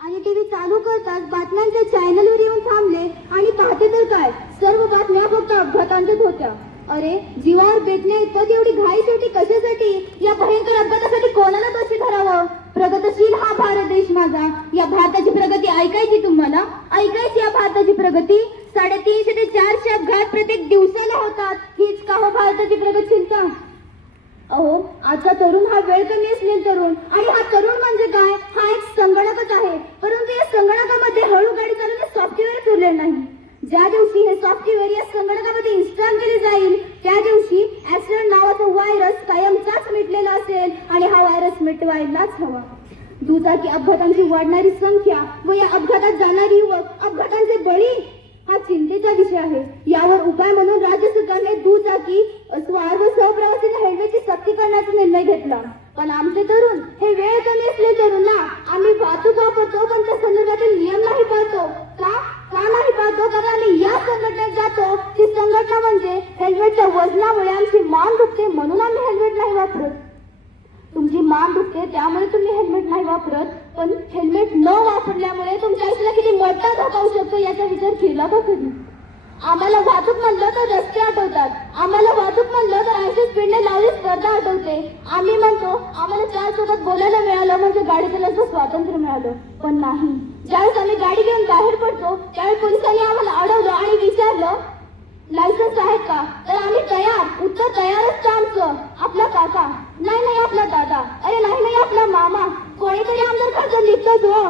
आणि टीव्ही चालू करताच बातम्यांच्या चॅनलवर येऊन थांबले आणि पाहते तर काय, सर्व बातम्या फक्त अपघातांच्याच होत्या. अरे, जीवावर बेतण्या इतपत एवढी घाई शेवटी कशासाठी? या भयंकर अपघातासाठी कोणाला दोषी धरावं? प्रगतशील हा भारत देश माझा, या भारताची प्रगती ऐकायची तुम्हाला? ऐकायची या भारताची प्रगती? 350 ते 400 अपघात प्रत्येक दिवसाला होतात. हीच का हो भारताची प्रगतशीलता? अहो, आजचा तरुण हा वेळ कमी असलेला तरुण, आणि हा तरुण म्हणजे काय? हा एक संगणकच आहे. परंतु या संगणकामध्ये हळू गाडी चालवणे सॉफ्टवेअर उरले नाही. ज्या दिवशी हे सॉफ्टवेअर या संगणकामध्ये इन्स्टॉल केले जाईल, त्या दिवशी ऍक्सिडेंट नावाचा व्हायरस कायमचाच मिटलेला असेल, आणि हा व्हायरस मिटवायलाच हवा. दुचाकी अपघातांची वाढणारी संख्या व या अपघातात जाणारी युवक, अपघातांचे बळी हा चिंतेचा विषय आहे. यावर उपाय म्हणून राज्य सरकारने दुचाकी स्वार व सहप्रवासींना हेल्मेटची सक्ती करण्याचा निर्णय घेतला. पण आमचे तरुण हे वेळ कमी असले तरुण ना, आम्ही वाहतूक वापरतो पण त्या संदर्भातील नियम नाही पाळतो. का नाही पाळतो? कारण आम्ही या संघटनेत जातो. ती संघटना म्हणजे हेल्मेटच्या वजनामुळे आमची मान दुखते म्हणून आम्ही हेल्मेट नाही वापरत. तुमची मान दुखते त्यामुळे तुम्ही हेल्मेट नाही वापरत, पण हेल्मेट न वापरल्यामुळे तुमच्या आयुष्याला किती मोठा धोका होऊ शकतो याचा विचार केला का कधी? आम्हाला वाहतूक म्हणलं तर रस्ते आठवतात, आम्हाला वाहतूक म्हणलं तर 80 स्पीडने लावली स्पर्धा आठवते. आम्ही म्हणतो आम्हाला 4 सोबत बोलायला मिळालं म्हणजे गाडी चालवायचं स्वातंत्र्य मिळालं, पण नाही. ज्यावेळेस आम्ही गाडी घेऊन बाहेर पडतो त्यावेळेस पोलिसांनी आम्हाला अडवलं आणि विचारलं, लायसन्स आहेत का? तर आम्ही तयार, उत्तर तयारच का आमचं? आपला काका? नाही आपला दादा. अरे नाही आपला मामा. कोणीतरी आमदार खासदार लिखतच हो.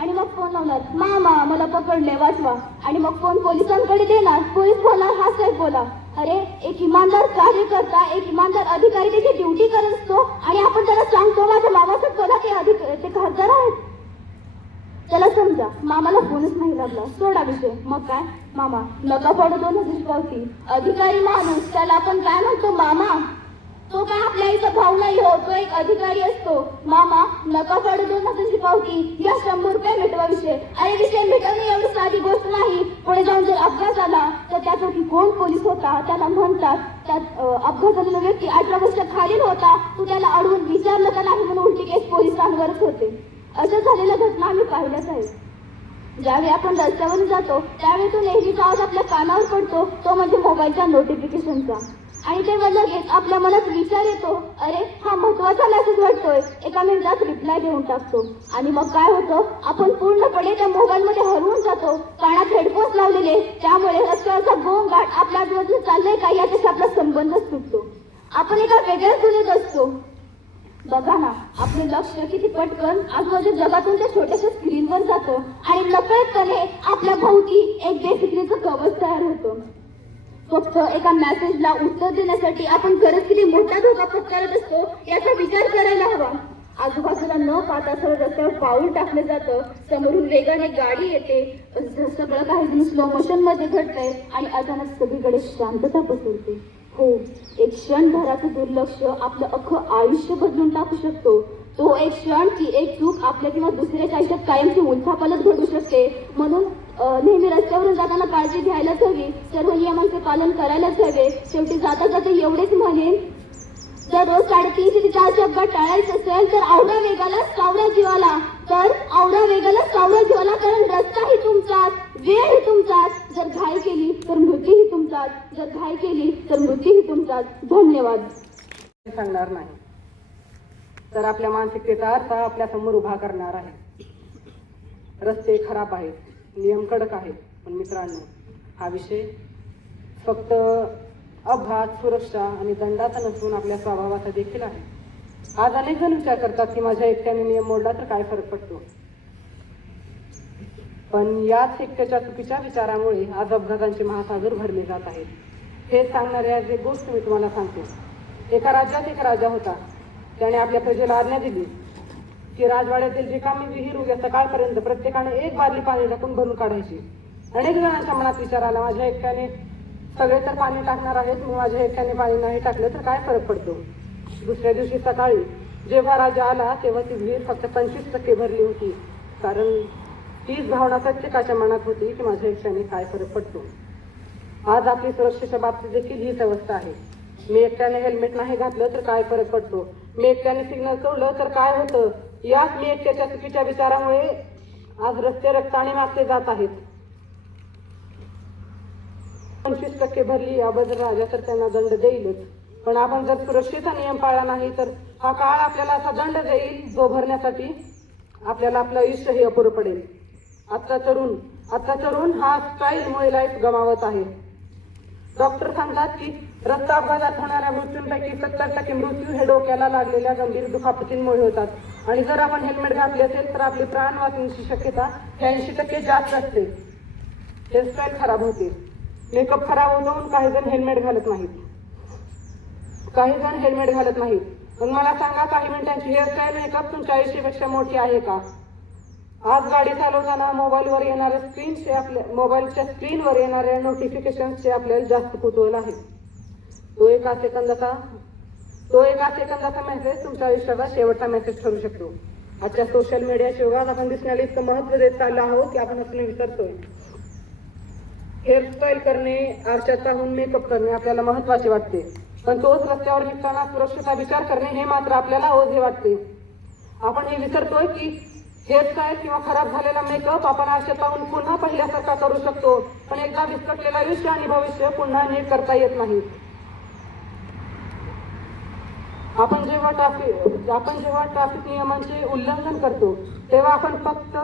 आणि मग फोन लावणार, मामा मला पकडले वाचवा. आणि मग फोन पोलिसांकडे देणार, पोलीस बोलणार, हा साहेब बोला. अरे, एक इमानदार कार्यकर्ता, एक इमानदार अधिकारी त्याची ड्युटी करत असतो आणि आपण त्याला सांगतो माझ्या मामाचं बोला ते खासदार आहेत. त्याला समजा मामाला फोनच नाही लागला, सोडा विषय. मग काय, मामा नका पडू 2000 पावती. अधिकारी माणूस, त्याला आपण काय म्हणतो, मामा. तो काय आपल्या आईचा भाऊ नाही हो, तो एक अधिकारी असतो. मामा नका पडू 2000 पावती, या 100 रुपये मिटवा विषय. अरे, विषय मिटवणे एवढी साधी गोष्ट नाही. पुढे जाऊन जर अपघात झाला तर त्यासाठी कोण पोलीस होता त्याला म्हणतात. त्यात अपघात झालेला व्यक्ती 18 वर्ष खालील होता, तू त्याला अडवून विचारलं का नाही म्हणून उलटी केस पोलिसांवरच होते. अशा झालेल्या घटना आम्ही पाहिल्याच आहेत. ज्यावेळी आपण रस्त्यावरून जातो त्यावेळी तो नेहमीचा आवाज आपल्या कानावर पडतो, तो म्हणजे मोबाईलच्या नोटिफिकेशनचा. आणि तेव्हा लगेच आपल्या मनात विचार येतो, अरे हा महत्वाचा मेसेज वाटतोय, एका मिनिटात रिप्लाय देऊन टाकतो. आणि मग काय होतं, आपण पूर्णपणे त्या मोबाईलमध्ये हरवून जातो. कानात हेडफोन्स लावलेले, त्यामुळे रस्त्यावरचा गोंगाट आपल्या आजूबाजूला चाललंय का याच्याशी आपला संबंधच तुटतो. आपण एका वेगळ्याच दुनियेत असतो. बघा ना, आपलं लक्ष किती पटकन आजूबाजूच्या जगातून त्या छोट्याशा स्क्रीनवर जातं आणि नकळतपणे आपल्या भोवती एक बेफिक्रीचं कवच तयार होतं. फक्त एका मेसेजला उत्तर देण्यासाठी आपण खरंच किती मोठा धोका पत्करत असतो याचा विचार करायला हवा. आजूबाजूला न पाहता सरळ रस्त्यावर पाऊल टाकलं जातं, समोरून वेगाने गाडी येते, सगळं काही स्लो मोशन मध्ये घडतंय आणि अचानक सगळीकडे शांतता पसरते. हो, एक क्षणभराचं दुर्लक्ष आपलं अख्खं आयुष्य बदलून टाकू शकतो. तो एक क्षण की एक चूक आपल्या किंवा दुसऱ्याच्या आयुष्यात कायमची उलथापालट घडू शकते. म्हणून नेहमी रस्त्यावरून जाताना काळजी घ्यायलाच हवी, सर्व नियमांचे पालन करायलाच हवे. शेवटी जाता जाता एवढेच म्हणेन, जर रोज 350 ते 400 अपघात टाळायचं असेल तर आवडा वेगाला सावरा जीवाला. कारण रस्ताही तुमचाच, वेळही तुमचाच. जर घाई केली तर मृत्यूही तुमचाच, धन्यवाद. सांगणार नाही तर आपल्या मानसिकतेचा अर्थ आपल्या समोर उभा करणार आहे. रस्ते खराब आहेत, नियम कडक आहेत, पण मित्रांनो, हा विषय फक्त अपघात, सुरक्षा आणि दंडाचा नसून आपल्या स्वभावाचा देखील आहे. आज अनेक जण विचार करतात की माझ्या एकट्याने नियम मोडला तर काय फरक पडतो, पण याच एकट्याच्या चुकीच्या विचारामुळे आज अपघातांचे महासागर भरले जात आहेत. हे सांगणारी आज एक गोष्ट मी तुम्हाला सांगते. एका राज्यात एक राजा होता. त्याने आपल्या प्रजेला आज्ञा दिली की राजवाड्यातील रिकामी विहीर उद्या सकाळपर्यंत प्रत्येकाने एक बादली पाणी टाकून भरून काढायची. अनेक जणांच्या मनात विचार आला, माझ्या एकट्याने सगळे तर पाणी टाकणार आहेत, मग माझ्या एकट्याने पाणी नाही टाकलं तर काय फरक पडतो. दुसऱ्या दिवशी सकाळी जेव्हा राजा आला तेव्हा ती विहीर फक्त 25% भरली होती. कारण तीच भावना प्रत्येकाच्या मनात होती की माझ्या एकट्याने काय फरक पडतो. आज आपली सुरक्षेच्या बाबतीत देखील हीच अवस्था आहे. मी एकट्याने हेल्मेट नाही घातलं तर काय फरक पडतो, मी एकट्याने सिग्नल तोडलं तर काय होतं. याच मी एकट्याच्या चुकीच्या विचारामुळे आज रस्ते रक्ताने मागचे जात आहेत. 25% भरली अभद्र राजा तर त्यांना दंड देईलच. पण आपण जर सुरक्षेचा नियम पाळला नाही तर हा काळ आपल्याला असा दंड देईल जो भरण्यासाठी आपल्याला आपलं आयुष्य हे अपुरं पडेल. आजचा तरुण हा स्टाईलमुळे लाईफ गमावत आहे. डॉक्टर सांगतात की रस्ता अपघातात होणाऱ्या मृत्यूंपैकी 70% मृत्यू हे डोक्याला लागलेल्या गंभीर दुखापतींमुळे होतात. आणि जर आपण हेल्मेट घातले असेल तर आपले प्राण वाचण्याची शक्यता 80% जास्त असते. हेअरस्टाईल खराब होते, मेकअप खराब होऊन काही जण हेल्मेट घालत नाहीत. पण मला सांगा, काही मिनिटांची हेअरस्टाईल मेकअप तुमच्या आयुष्यापेक्षा मोठी आहे का? आज गाडी चालवताना मोबाईलच्या स्क्रीनवर येणाऱ्या नोटिफिकेशन्सचे आपल्याला जास्त कुतूहल आहे. तो एका सेकंदाचा मेसेज तुमच्या आयुष्याचा शेवटचा मेसेज ठरू शकतो. आजच्या सोशल मीडियाच्या युगात आपण दिसण्याला इतकं महत्त्व देत चाललो आहोत की आपण असं विसरतोय. हेअरस्टाईल करणे, आरशात पाहून मेकअप करणे आपल्याला महत्त्वाचे वाटते, पण तोच रस्त्यावर निघताना सुरक्षेचा विचार करणे हे मात्र आपल्याला ओझे वाटते. आपण हे विसरतोय की हेअरस्टाईल किंवा खराब झालेला मेकअप आपण आरशात पाहून पुन्हा पहिल्यासारखा करू शकतो, पण एकदा विस्कटलेलं आयुष्य आणि भविष्य पुन्हा नीट करता येत नाही. आपण जेव्हा ट्रॅफिक नियमांचे उल्लंघन करतो तेव्हा आपण फक्त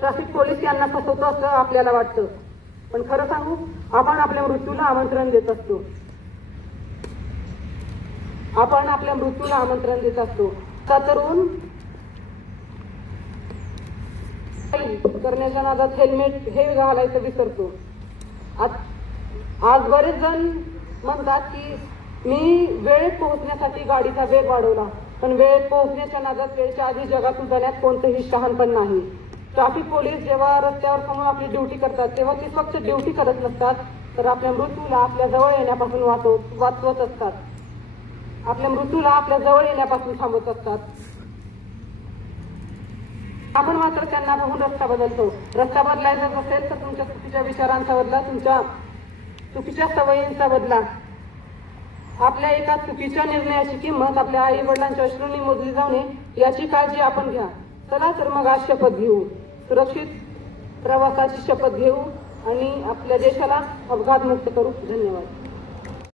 ट्रॅफिक पोलीस यांना फसवतो असं आपल्याला वाटतं, पण खरं सांगू, आपण आपल्या मृत्यूला आमंत्रण देत असतो. तरुण करण्याच्या नादात हेल्मेट हे घालायचं विसरतो. आज बरेच जण म्हणतात की मी वेळेत पोहोचण्यासाठी गाडीचा वेग वाढवला, पण वेळेत पोहोचण्याच्या नादात वेळेच्या आधी जगातून जाण्यात कोणतेही शहाणपण नाही. ट्रॅफिक पोलीस जेव्हा रस्त्यावर समोर आपली ड्युटी करतात तेव्हा ती फक्त ड्युटी करत नसतात, तर आपल्या मृत्यूला आपल्या जवळ येण्यापासून वाचवत असतात. थांबवत असतात. आपण मात्र त्यांना बघून रस्ता बदलतो. रस्ता बदलायचा असेल तर तुमच्या चुकीच्या विचारांचा बदला, तुमच्या चुकीच्या सवयींचा बदला. आपल्या एका चुकीच्या निर्णयाची किंमत आपल्या आई वडिलांच्या अश्रूंनी मोजली जाऊ नये याची काळजी आपण घ्या. चला तर मग आज शपथ घेऊ, सुरक्षित प्रवासाची शपथ घेऊ आणि आपल्या देशाला अपघातमुक्त करू. धन्यवाद.